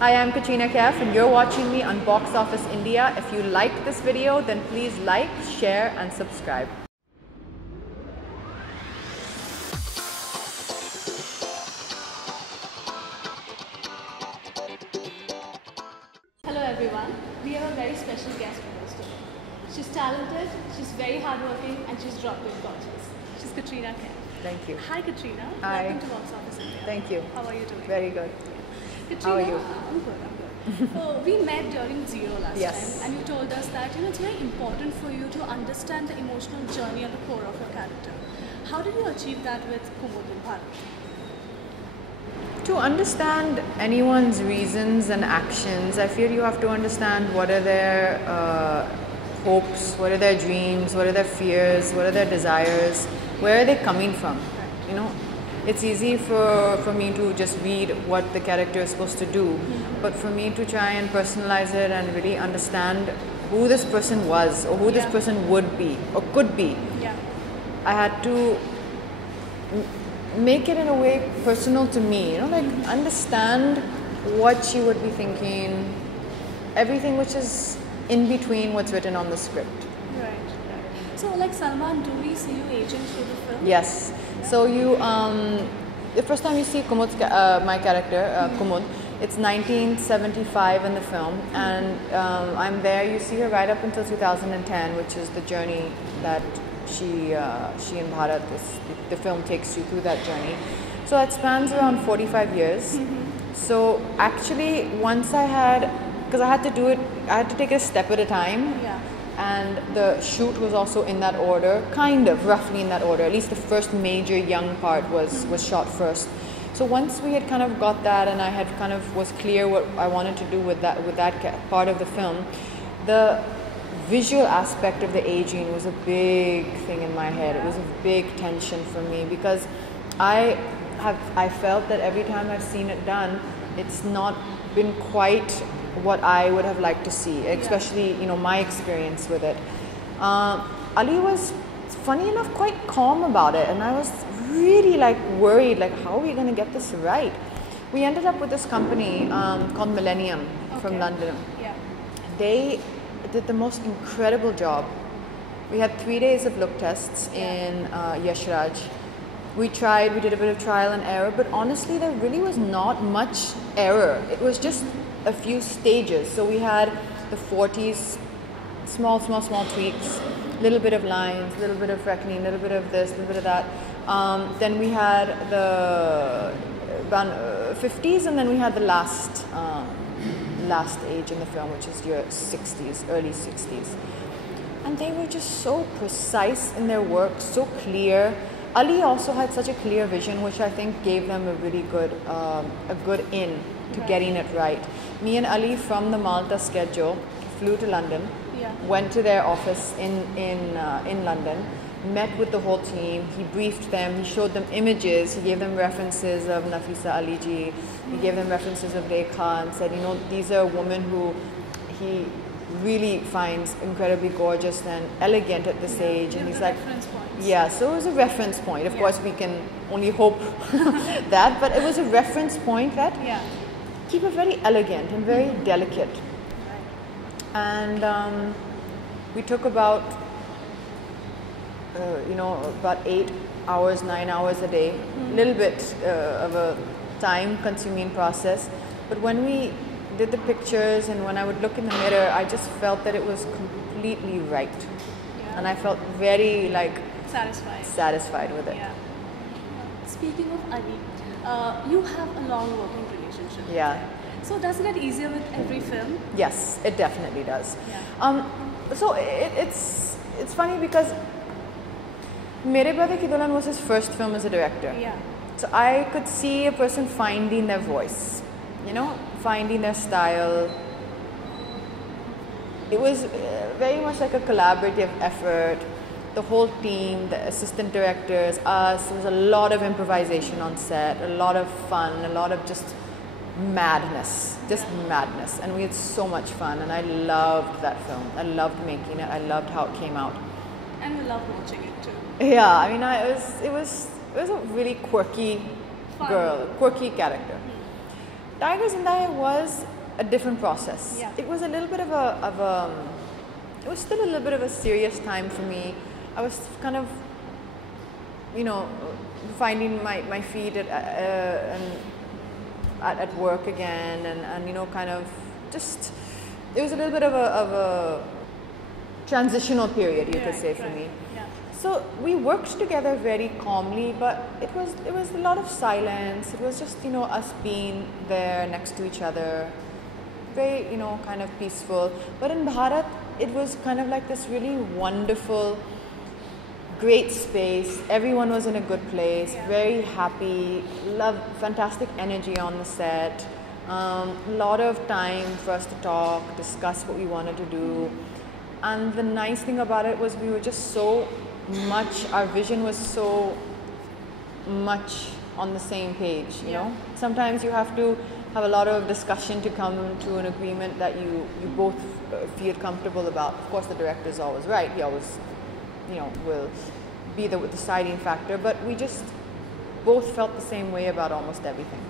Hi, I'm Katrina Kaif and you're watching me on Box Office India. If you like this video, then please like, share and subscribe. Hello everyone, we have a very special guest with us today. She's talented, she's very hardworking and she's dropped in gorgeous. She's Katrina Kaif. Thank you. Hi Katrina, Hi. welcome to Box Office India. Thank you. How are you doing? Very good. Katrina, How are you? I'm good. So we met during Zero last Yes. time and you told us that it's very important for you to understand the emotional journey at the core of your character. How did you achieve that with Kumud and Bharat? To understand anyone's reasons and actions, I feel you have to understand what are their hopes, what are their dreams, what are their fears, what are their desires, where are they coming from. You know, it's easy for me to just read what the character is supposed to do, but for me to try and personalize it and really understand who this person was or who this person would be or could be, I had to make it in a way personal to me, like understand what she would be thinking, everything which is in between what's written on the script. Right. So like Salman, do we see you aging through the film? Yes. So you, the first time you see Kumud's, my character, Kumud, it's 1975 in the film, and I'm there. You see her right up until 2010, which is the journey that she and Bharat, the film takes you through that journey. So it spans around 45 years. So actually, once I had, because I had to do it, I had to take it a step at a time. And the shoot was also in that order, kind of roughly in that order. At least the first major young part was shot first. So once we had kind of got that, and I had kind of was clear what I wanted to do with that part of the film, the visual aspect of the aging was a big thing in my head. It was a big tension for me because I felt that every time I've seen it done, it's not been quite what I would have liked to see, especially my experience with it. Ali was, funny enough, quite calm about it, and I was really worried, how are we going to get this right? We ended up with this company called Millennium from London. They did the most incredible job. We had 3 days of look tests in Yashraj. We did a bit of trial and error, but honestly there really was not much error. It was just a few stages. So we had the 40s, small tweaks, little bit of lines, little bit of freckling, little bit of this, little bit of that. Then we had the 50s, and then we had the last age in the film, which is your 60s, early 60s. And they were just so precise in their work, so clear. Ali also had such a clear vision, which I think gave them a really good, in to getting it right. Me and Ali from the Malta schedule flew to London, went to their office in London, met with the whole team. He briefed them, he showed them images, he gave them references of Nafisa Aliji, he gave them references of Rekha and said, these are women who he really finds incredibly gorgeous and elegant at this age. And he's like, so it was a reference point. Of course, we can only hope that, but it was a reference point that keep it very elegant and very delicate. And we took about, about 8 hours, 9 hours a day, a little bit of a time-consuming process. But when we did the pictures and when I would look in the mirror, I just felt that it was completely right. And I felt very satisfied with it. Speaking of Ali, you have a long working relationship. So does it get easier with every film? Yes, it definitely does. So it's funny because Mere Brother Ki Dulan was his first film as a director. So I could see a person finding their voice, finding their style. It was very much like a collaborative effort. The whole team, the assistant directors, us, there was a lot of improvisation on set, a lot of fun, a lot of just madness, and we had so much fun, and I loved that film. I loved making it. I loved how it came out. And we loved watching it too. It was a really quirky girl, quirky character. Tiger Zindai was a different process. Yeah. It was a little bit of it was still a little bit of a serious time for me. I was kind of, finding my feet at work again, and kind of just, it was a little bit of a transitional period, you could say, for me. Yeah. So we worked together very calmly, but it was a lot of silence. It was just us being there next to each other, very kind of peaceful. But in Bharat, it was kind of like this really wonderful, great space. Everyone was in a good place, very happy, fantastic energy on the set. A lot of time for us to talk, discuss what we wanted to do. And the nice thing about it was we were just so much, our vision was so much on the same page, you know. Sometimes you have to have a lot of discussion to come to an agreement that you both feel comfortable about. Of course, the director is always right. He always, will be the deciding factor. But we just both felt the same way about almost everything.